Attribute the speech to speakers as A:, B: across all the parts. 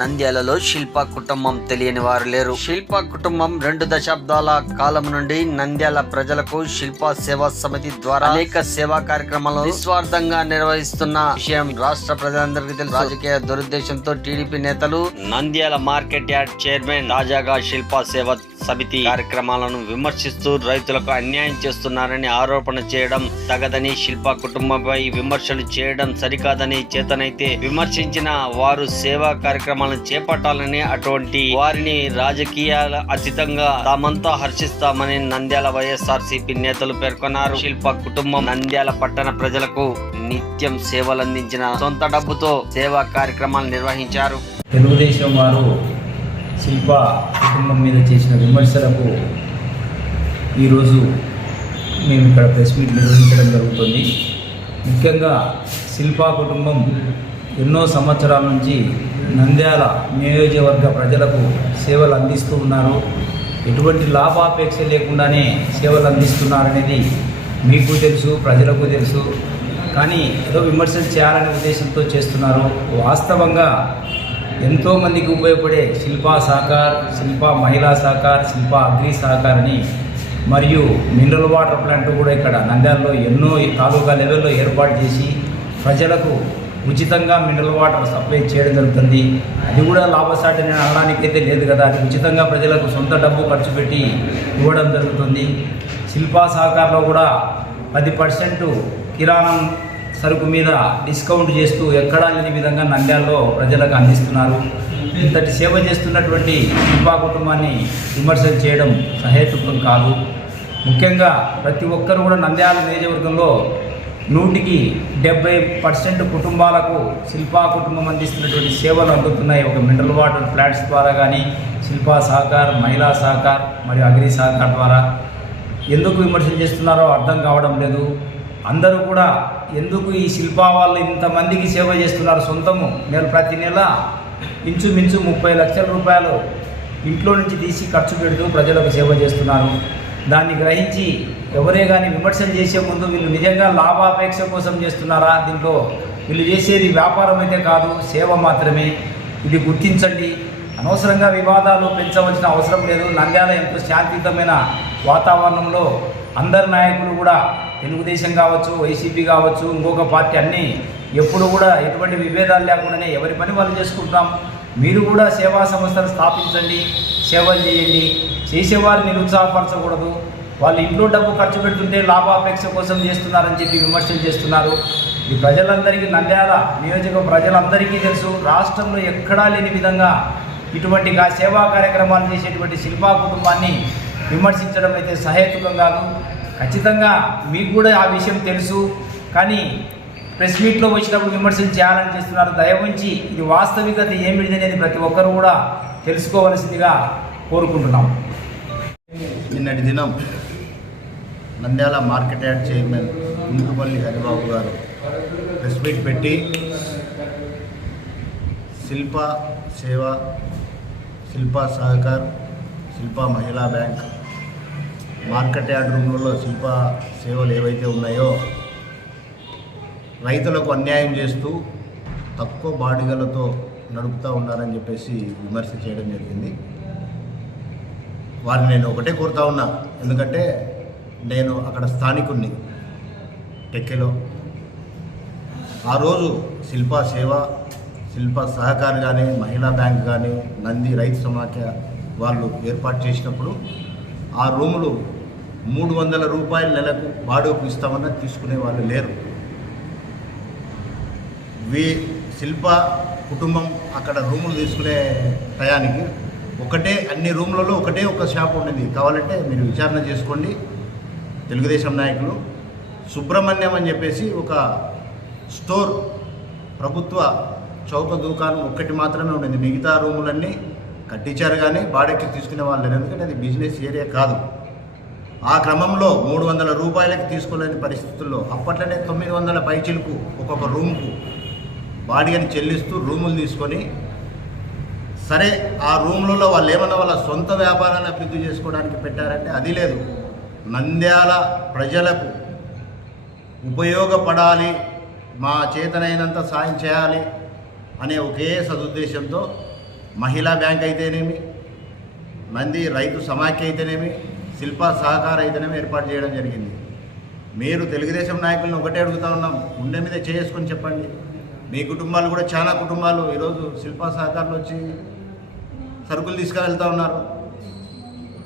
A: నంద్యాలలో శిల్ప కుటుంబం తెలియని వారు లేరు శిల్ప కుటుంబం రెండు దశాబ్దాల కాలం నుండి నంద్యాల ప్రజలకు శిల్ప సేవా సమితి ద్వారా అనేక సేవా కార్యక్రమాలను నిస్వార్థంగా నిర్వహిస్తున్న విషయం రాష్ట్ర ప్రజలందరికీ తెలుసు రాజకీయ దురుద్దేశంతో టీడీపీ నేతలు నంద్యాల మార్కెట్ యార్డ్ చైర్మన్ తాజాగా శిల్ప సేవ సమితి కార్యక్రమాలను విమర్శిస్తూ రైతులకు అన్యాయం చేస్తున్నారని ఆరోపణ చేయడం తగదని శిల్ప కుటుంబంపై విమర్శలు చేయడం సరికాదని చేతనైతే విమర్శించిన వారు సేవా కార్యక్రమం కార్యక్రమాలను చేపట్టాలని అటువంటి వారిని రాజకీయాల అతీతంగా తామంతా హర్షిస్తామని నంద్యాల వైఎస్ఆర్ సిపి నేతలు పేర్కొన్నారు శిల్ప కుటుంబం నంద్యాల పట్టణ ప్రజలకు నిత్యం సేవలందించిన సొంత డబ్బుతో సేవా కార్యక్రమాలు నిర్వహించారు
B: తెలుగుదేశం వారు శిల్ప కుటుంబం మీద చేసిన విమర్శలకు ఈరోజు మేము ఇక్కడ ప్రెస్ మీట్ నిర్వహించడం జరుగుతుంది ముఖ్యంగా శిల్పా కుటుంబం ఎన్నో సంవత్సరాల నుంచి నంద్యాల నియోజకవర్గ ప్రజలకు సేవలు అందిస్తూ ఉన్నారు ఎటువంటి లాభాపేక్ష లేకుండానే సేవలు అందిస్తున్నారనేది మీకు తెలుసు ప్రజలకు తెలుసు కానీ ఏదో విమర్శలు చేయాలనే ఉద్దేశంతో చేస్తున్నారు వాస్తవంగా ఎంతోమందికి ఉపయోగపడే శిల్పా సహకార్ శిల్పా మహిళా సహకార్ శిల్పా అగ్రి సహకార్ అని మరియు మినరల్ వాటర్ ప్లాంట్ కూడా ఇక్కడ నంద్యాలలో ఎన్నో తాలూకా లెవెల్లో ఏర్పాటు చేసి ప్రజలకు ఉచితంగా మినరల్ వాటర్ సప్లై చేయడం జరుగుతుంది అది కూడా లాభసాటి నేను అనడానికైతే లేదు కదా అది ఉచితంగా ప్రజలకు సొంత డబ్బు ఖర్చు పెట్టి ఇవ్వడం జరుగుతుంది శిల్పా సహకారంలో కూడా పది పర్సెంట్ కిరాణం సరుకు మీద డిస్కౌంట్ చేస్తూ ఎక్కడా లేని విధంగా నంద్యాలలో ప్రజలకు అందిస్తున్నారు ఇంతటి సేవ చేస్తున్నటువంటి శిల్పా కుటుంబాన్ని విమర్శలు చేయడం సహేతుకం కాదు ముఖ్యంగా ప్రతి ఒక్కరు కూడా నంద్యాల నియోజకవర్గంలో నూటికి డెబ్బై పర్సెంట్ కుటుంబాలకు శిల్పా కుటుంబం అందిస్తున్నటువంటి సేవలు అందుతున్నాయి ఒక మినరల్ వాటర్ ఫ్లాట్స్ ద్వారా కానీ శిల్పా సహకార్ మహిళా సహకార్ మరియు అగ్రి సహకార్ ద్వారా ఎందుకు విమర్శలు చేస్తున్నారో అర్థం కావడం లేదు అందరూ కూడా ఎందుకు ఈ శిల్పా వాళ్ళు ఇంతమందికి సేవ చేస్తున్నారు సొంతము నేను ప్రతి నెల ఇంచుమించు ముప్పై లక్షల రూపాయలు ఇంట్లో నుంచి తీసి ఖర్చు పెడుతూ ప్రజలకు సేవ చేస్తున్నారు దాన్ని గ్రహించి ఎవరే కానీ విమర్శలు చేసే ముందు వీళ్ళు నిజంగా లాభాపేక్ష కోసం చేస్తున్నారా దీంట్లో వీళ్ళు చేసేది వ్యాపారం అయితే కాదు సేవ మాత్రమే ఇది గుర్తించండి అనవసరంగా వివాదాలు పెంచవలసిన అవసరం లేదు నంద్యాల ఎంతో శాంతియుతమైన వాతావరణంలో అందరు నాయకులు కూడా తెలుగుదేశం కావచ్చు వైసీపీ కావచ్చు ఇంకొక పార్టీ అన్నీ ఎప్పుడు కూడా ఎటువంటి విభేదాలు లేకుండానే ఎవరి పని వాళ్ళు చేసుకుంటాం మీరు కూడా సేవా సంస్థలు స్థాపించండి సేవలు చేయండి చేసేవారు నిరుత్సాహపరచకూడదు వాళ్ళు ఇంట్లో డబ్బు ఖర్చు పెడుతుంటే లాభాపేక్ష కోసం చేస్తున్నారని చెప్పి విమర్శలు చేస్తున్నారు ఈ ప్రజలందరికీ నంద్యాల నియోజక ప్రజలందరికీ తెలుసు రాష్ట్రంలో ఎక్కడా లేని విధంగా ఇటువంటి సేవా కార్యక్రమాలు చేసేటువంటి శిల్పా కుటుంబాన్ని విమర్శించడం అయితే సహేతుకం కాదు ఖచ్చితంగా మీకు కూడా ఆ విషయం తెలుసు కానీ ప్రెస్ మీట్లో వచ్చినప్పుడు విమర్శలు చేయాలని చేస్తున్నారు దయవుంచి ఇది వాస్తవికత ఏమిటి అనేది ప్రతి ఒక్కరూ కూడా తెలుసుకోవలసిందిగా కోరుకుంటున్నాం నిన్నటి దినం Nandyal market yard chairman Mundupalli Haribabu garu press meet పెట్టి శిల్ప సేవ Shilpa Sahakar Shilpa Mahila bank market yard రూమ్లలో Shilpa సేవలు ఏవైతే ఉన్నాయో రైతులకు అన్యాయం చేస్తూ తక్కువ బాడిగలతో నడుపుతూ ఉన్నారని చెప్పేసి విమర్శ చేయడం జరిగింది వారిని నేను ఒకటే కోరుతా ఉన్నా ఎందుకంటే నేను అక్కడ స్థానికుణ్ణి టెక్కెలో ఆ రోజు శిల్ప సేవ శిల్ప సహకార్ కానీ మహిళా బ్యాంక్ కానీ నంది రైతు సమాఖ్య వాళ్ళు ఏర్పాటు చేసినప్పుడు ఆ రూములు మూడు వందల రూపాయల నెలకు బాడుగకు ఇస్తామన్నా తీసుకునే వాళ్ళు లేరు వి శిల్ప కుటుంబం అక్కడ రూములు తీసుకునే టయానికి ఒకటే అన్ని రూములలో ఒకటే ఒక షాప్ ఉండింది కావాలంటే మీరు విచారణ చేసుకోండి తెలుగుదేశం నాయకులు సుబ్రహ్మణ్యం అని చెప్పేసి ఒక స్టోర్ ప్రభుత్వ చౌక దుకాణం ఒక్కటి మాత్రమే ఉండింది మిగతా రూములన్నీ కట్టించారు కానీ బాడెక్కి తీసుకునే వాళ్ళు ఎందుకంటే అది బిజినెస్ ఏరియా కాదు ఆ క్రమంలో మూడు వందల రూపాయలకి తీసుకోలేని పరిస్థితుల్లో అప్పట్లోనే తొమ్మిది వందల పైచిలకు ఒక్కొక్క రూమ్కు బాడిగని చెల్లిస్తూ రూములు తీసుకొని సరే ఆ రూములలో వాళ్ళు ఏమన్నా వాళ్ళ సొంత వ్యాపారాన్ని అభివృద్ధి చేసుకోవడానికి పెట్టారంటే అది లేదు నంద్యాల ప్రజలకు ఉపయోగపడాలి మా చేతనైనంత సాయం చేయాలి అనే ఒకే సదుద్దేశంతో మహిళా బ్యాంక్ అయితేనేమి మంది రైతు సమాఖ్య అయితేనేమి శిల్ప సహకార అయితేనేమి ఏర్పాటు చేయడం జరిగింది మీరు తెలుగుదేశం నాయకులను ఒకటే అడుగుతా ఉన్నాం ఉండే మీద చేసుకొని చెప్పండి మీ కుటుంబాలు కూడా చాలా కుటుంబాలు ఈరోజు శిల్ప సహకారులు వచ్చి సరుకులు తీసుకువెళ్తా ఉన్నారు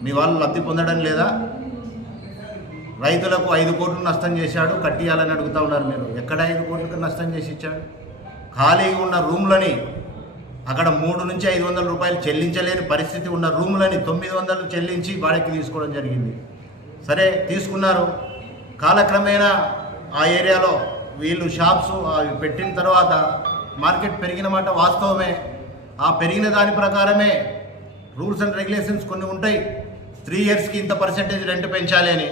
B: మీ వాళ్ళు లబ్ధి పొందడం లేదా రైతులకు ఐదు కోట్లు నష్టం చేశాడు కట్టియాలని అడుగుతూ ఉన్నారు మీరు ఎక్కడ ఐదు కోట్లకు నష్టం చేసి ఇచ్చాడు ఖాళీగా ఉన్న రూమ్లని అక్కడ మూడు నుంచి ఐదు వందల రూపాయలు చెల్లించలేని పరిస్థితి ఉన్న రూమ్లని తొమ్మిది వందలు చెల్లించి వాడికి తీసుకోవడం జరిగింది సరే తీసుకున్నారు కాలక్రమేణా ఆ ఏరియాలో వీళ్ళు షాప్స్ అవి పెట్టిన తర్వాత మార్కెట్ పెరిగిన మాట వాస్తవమే ఆ పెరిగిన దాని ప్రకారమే రూల్స్ అండ్ రెగ్యులేషన్స్ కొన్ని ఉంటాయి త్రీ ఇయర్స్కి ఇంత పర్సెంటేజ్ రెంట్ పెంచాలి అని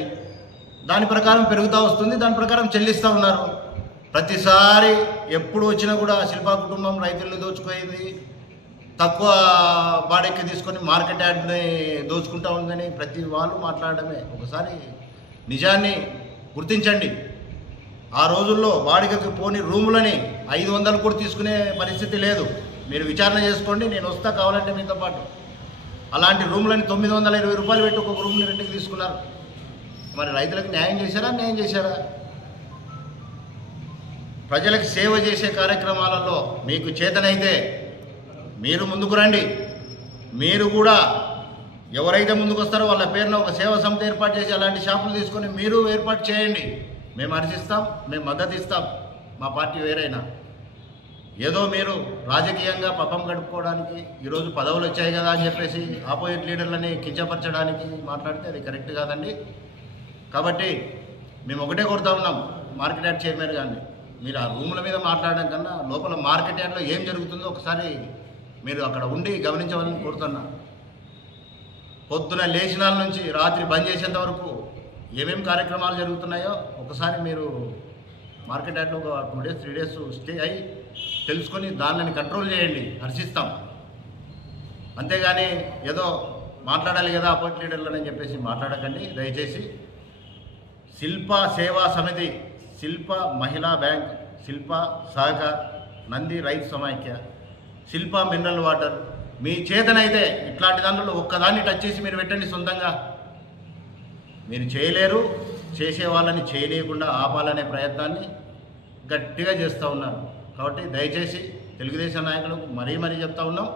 B: దాని ప్రకారం పెరుగుతూ వస్తుంది దాని ప్రకారం చెల్లిస్తూ ఉన్నారు ప్రతిసారి ఎప్పుడు వచ్చినా కూడా శిల్పా కుటుంబం రైతులను దోచుకోయింది తక్కువ బాడెక్కి తీసుకొని మార్కెట్ యాడ్ని దోచుకుంటూ ఉందని ప్రతి వాళ్ళు మాట్లాడమే ఒకసారి నిజాన్ని గుర్తించండి ఆ రోజుల్లో వాడికకు పోని రూములని ఐదు వందలు కూడా తీసుకునే పరిస్థితి లేదు మీరు విచారణ చేసుకోండి నేను వస్తా కావాలంటే మీతో పాటు అలాంటి రూములని తొమ్మిది వందల ఇరవై రూపాయలు పెట్టి ఒక్కొక్క రూమ్ని రెండుకి తీసుకున్నారు మరి రైతులకు న్యాయం చేశారా న్యాయం చేశారా ప్రజలకు సేవ చేసే కార్యక్రమాలలో మీకు చేతనైతే మీరు ముందుకు రండి మీరు కూడా ఎవరైతే ముందుకు వస్తారో వాళ్ళ పేరున ఒక సేవ సంస్థ ఏర్పాటు చేసి అలాంటి షాపులు తీసుకొని మీరు ఏర్పాటు చేయండి మేము హర్షిస్తాం మేము మద్దతు ఇస్తాం మా పార్టీ వేరైనా ఏదో మీరు రాజకీయంగా పబ్బం గడుపుకోవడానికి ఈరోజు పదవులు వచ్చాయి కదా అని చెప్పేసి ఆపోజిట్ లీడర్లని కించపరచడానికి మాట్లాడితే అది కరెక్ట్ కాదండి కాబట్టి మేము ఒకటే కోరుతా ఉన్నాం మార్కెట్ యార్డ్ చైర్మన్ కానీ మీరు ఆ రూముల మీద మాట్లాడడం కన్నా లోపల మార్కెట్ యార్డ్లో ఏం జరుగుతుందో ఒకసారి మీరు అక్కడ ఉండి గమనించవాలని కోరుతున్నా పొద్దున లేచినాల నుంచి రాత్రి బంద్ చేసేంత వరకు ఏమేమి కార్యక్రమాలు జరుగుతున్నాయో ఒకసారి మీరు మార్కెట్ యాడ్లో ఒక two days three days stay అయ్యి తెలుసుకొని దానిని కంట్రోల్ చేయండి హర్షిస్తాం అంతేగాని ఏదో మాట్లాడాలి కదా అపాయింట్ లీడర్లని చెప్పేసి మాట్లాడకండి దయచేసి శిల్ప సేవా సమితి శిల్ప మహిళా బ్యాంక్ శిల్ప సహకార్ నంది రైతు సమాఖ్య శిల్ప మినరల్ వాటర్ మీ చేతనైతే ఇట్లాంటి దానిలో ఒక్కదాన్ని టచ్ చేసి మీరు పెట్టండి సొంతంగా మీరు చేయలేరు చేసే వాళ్ళని చేయలేకుండా ఆపాలనే ప్రయత్నాన్ని గట్టిగా చేస్తూ ఉన్నారు కాబట్టి దయచేసి తెలుగుదేశం నాయకులకు మరీ మరీ చెప్తా ఉన్నాం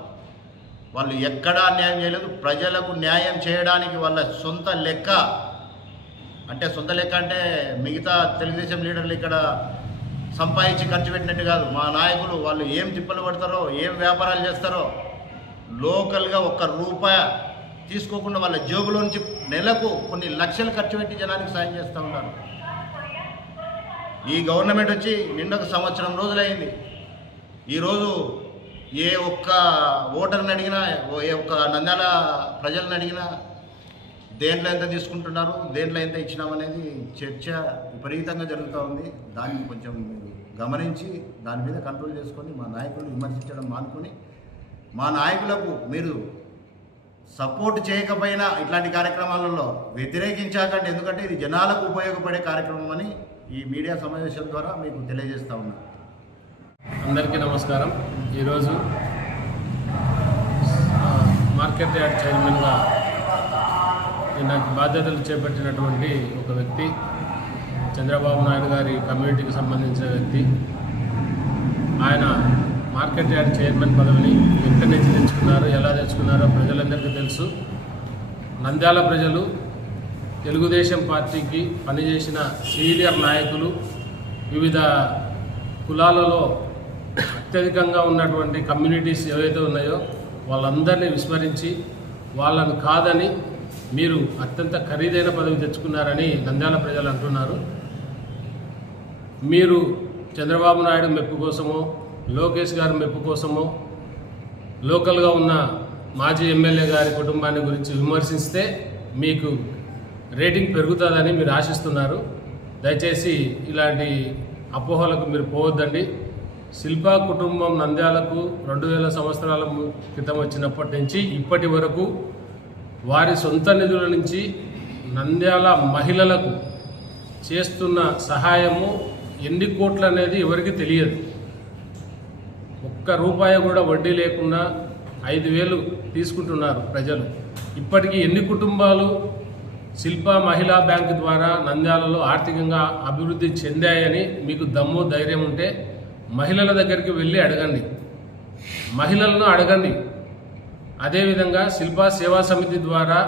B: వాళ్ళు ఎక్కడా న్యాయం చేయలేదు ప్రజలకు న్యాయం చేయడానికి వాళ్ళ సొంత లెక్క అంటే సొంత లెక్క అంటే మిగతా తెలుగుదేశం లీడర్లు ఇక్కడ సంపాదించి ఖర్చు పెట్టినట్టు కాదు మా నాయకులు వాళ్ళు ఏం తిప్పలు పడతారో ఏం వ్యాపారాలు చేస్తారో లోకల్గా ఒక్క రూపాయి తీసుకోకుండా వాళ్ళ జోబులో నుంచి నెలకు కొన్ని లక్షలు ఖర్చు పెట్టి జనానికి సాయం చేస్తూ ఉన్నారు ఈ గవర్నమెంట్ వచ్చి నిండొక సంవత్సరం రోజులైంది ఈరోజు ఏ ఒక్క ఓటర్ని అడిగినా ఏ ఒక్క నంద్యాల ప్రజలను అడిగినా దేంట్లో ఎంత తీసుకుంటున్నారు దేంట్లో ఎంత ఇచ్చినామనేది చర్చ విపరీతంగా జరుగుతూ ఉంది దాన్ని కొంచెం గమనించి దాని మీద కంట్రోల్ చేసుకొని మా నాయకులను విమర్శించడం మానుకొని మా నాయకులకు మీరు సపోర్ట్ చేయకపోయినా ఇట్లాంటి కార్యక్రమాలలో వ్యతిరేకించాకండి ఎందుకంటే ఇది జనాలకు ఉపయోగపడే కార్యక్రమం అని ఈ మీడియా సమావేశం ద్వారా మీకు తెలియజేస్తా ఉన్నా అందరికీ నమస్కారం ఈరోజు మార్కెట్ యార్డ్ చైర్మన్గా నాకు బాధ్యతలు చేపట్టినటువంటి ఒక వ్యక్తి చంద్రబాబు నాయుడు గారి కమ్యూనిటీకి సంబంధించిన వ్యక్తి ఆయన మార్కెట్ యార్డ్ చైర్మన్ పదవిని ఎక్కడి నుంచి తెచ్చుకున్నారో ఎలా తెచ్చుకున్నారో ప్రజలందరికీ తెలుసు నంద్యాల ప్రజలు తెలుగుదేశం పార్టీకి పనిచేసిన సీనియర్ నాయకులు వివిధ కులాలలో అత్యధికంగా ఉన్నటువంటి కమ్యూనిటీస్ ఏవైతే ఉన్నాయో వాళ్ళందరినీ విస్మరించి వాళ్ళను కాదని మీరు అత్యంత ఖరీదైన పదవి తెచ్చుకున్నారని నంద్యాల ప్రజలు అంటున్నారు మీరు చంద్రబాబు నాయుడు మెప్పు కోసమో లోకేష్ గారి మెప్పు కోసము లోకల్గా ఉన్న మాజీ ఎమ్మెల్యే గారి కుటుంబాన్ని గురించి విమర్శిస్తే మీకు రేటింగ్ పెరుగుతుందని మీరు ఆశిస్తున్నారు దయచేసి ఇలాంటి అపోహలకు మీరు పోవద్దండి శిల్పా కుటుంబం నంద్యాలకు రెండు వేల సంవత్సరాల క్రితం వచ్చినప్పటి నుంచి ఇప్పటి వరకు వారి సొంత నిధుల నుంచి నంద్యాల మహిళలకు చేస్తున్న సహాయము ఎన్ని కోట్లు అనేది ఎవరికి తెలియదు ఒక్క రూపాయి కూడా వడ్డీ లేకుండా ఐదు వేలు తీసుకుంటున్నారు ప్రజలు ఇప్పటికీ ఎన్ని కుటుంబాలు శిల్ప మహిళా బ్యాంక్ ద్వారా నంద్యాలలో ఆర్థికంగా అభివృద్ధి చెందాయని మీకు దమ్ము ధైర్యం ఉంటే మహిళల దగ్గరికి వెళ్ళి అడగండి మహిళలను అడగండి అదేవిధంగా శిల్ప సేవా సమితి ద్వారా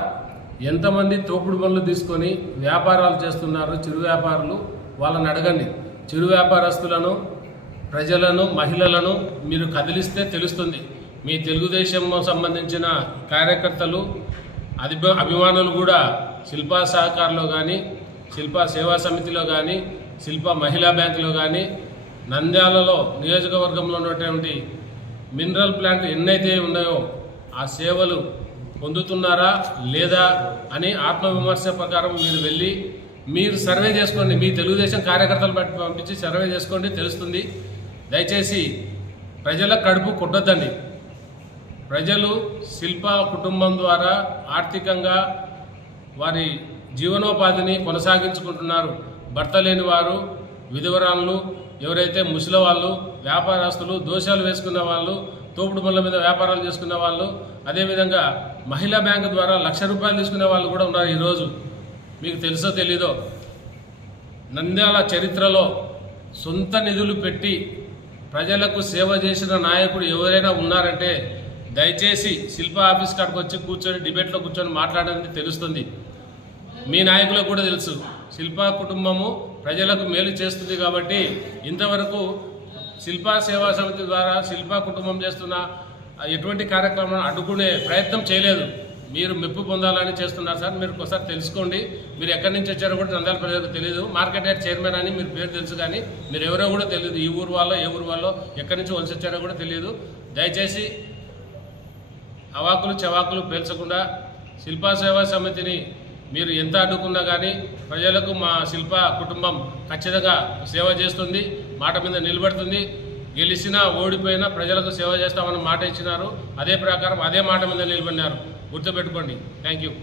B: ఎంతమంది తోపుడు పనులు తీసుకొని వ్యాపారాలు చేస్తున్నారు చిరు వ్యాపారులు వాళ్ళని అడగండి చిరు వ్యాపారస్తులను ప్రజలను మహిళలను మీరు కదిలిస్తే తెలుస్తుంది మీ తెలుగుదేశం సంబంధించిన కార్యకర్తలు అభి అభిమానులు కూడా శిల్పా సహకారంలో కానీ శిల్పా సేవా సమితిలో కానీ శిల్ప మహిళా బ్యాంకులో కానీ నంద్యాలలో నియోజకవర్గంలో ఉన్నటువంటి మినరల్ ప్లాంట్లు ఎన్నైతే ఉన్నాయో ఆ సేవలు పొందుతున్నారా లేదా అని ఆత్మవిమర్శ ప్రకారం మీరు వెళ్ళి మీరు సర్వే చేసుకోండి మీ తెలుగుదేశం కార్యకర్తలు పంపించి సర్వే చేసుకోండి తెలుస్తుంది దయచేసి ప్రజల కడుపు కుట్టద్దండి ప్రజలు శిల్ప కుటుంబం ద్వారా ఆర్థికంగా వారి జీవనోపాధిని కొనసాగించుకుంటున్నారు భర్త లేని వారు విధవరాలు ఎవరైతే ముసలి వాళ్ళు వ్యాపారస్తులు దోషాలు వేసుకున్న వాళ్ళు తోపుడు పనుల మీద వ్యాపారాలు చేసుకున్న వాళ్ళు అదేవిధంగా మహిళా బ్యాంకు ద్వారా లక్ష రూపాయలు తీసుకునే వాళ్ళు కూడా ఉన్నారు ఈరోజు మీకు తెలుసో తెలీదో నంద్యాల చరిత్రలో సొంత నిధులు పెట్టి ప్రజలకు సేవ చేసిన నాయకుడు ఎవరైనా ఉన్నారంటే దయచేసి శిల్ప ఆఫీస్ కాడికి వచ్చి కూర్చొని డిబేట్లో కూర్చొని మాట్లాడాలని తెలుస్తుంది మీ నాయకులకు కూడా తెలుసు శిల్ప కుటుంబము ప్రజలకు మేలు చేస్తుంది కాబట్టి ఇంతవరకు శిల్పా సేవా సమితి ద్వారా శిల్ప కుటుంబం చేస్తున్న ఎటువంటి కార్యక్రమాలను అడ్డుకునే ప్రయత్నం చేయలేదు మీరు మెప్పు పొందాలని చేస్తున్నారు సార్ మీరు ఒకసారి తెలుసుకోండి మీరు ఎక్కడి నుంచి వచ్చారో కూడా చందాల ప్రజలకు తెలియదు మార్కెట్ యార్డ్ చైర్మన్ అని మీరు పేరు తెలుసు కానీ మీరు ఎవరో కూడా తెలియదు ఈ ఊరు వాళ్ళో ఏ ఊరు వాళ్ళో ఎక్కడి నుంచి వలసి వచ్చారో కూడా తెలియదు దయచేసి అవాకులు చవాకులు పేల్చకుండా శిల్పా సేవా సమితిని మీరు ఎంత అడ్డుకున్నా కానీ ప్రజలకు మా శిల్ప కుటుంబం ఖచ్చితంగా సేవ చేస్తుంది మాట మీద నిలబడుతుంది గెలిచినా ఓడిపోయినా ప్రజలకు సేవ చేస్తామని మాట ఇచ్చినారు అదే ప్రకారం అదే మాట మీద నిలబడినారు గుర్తుపెట్టుకోండి థ్యాంక్ యూ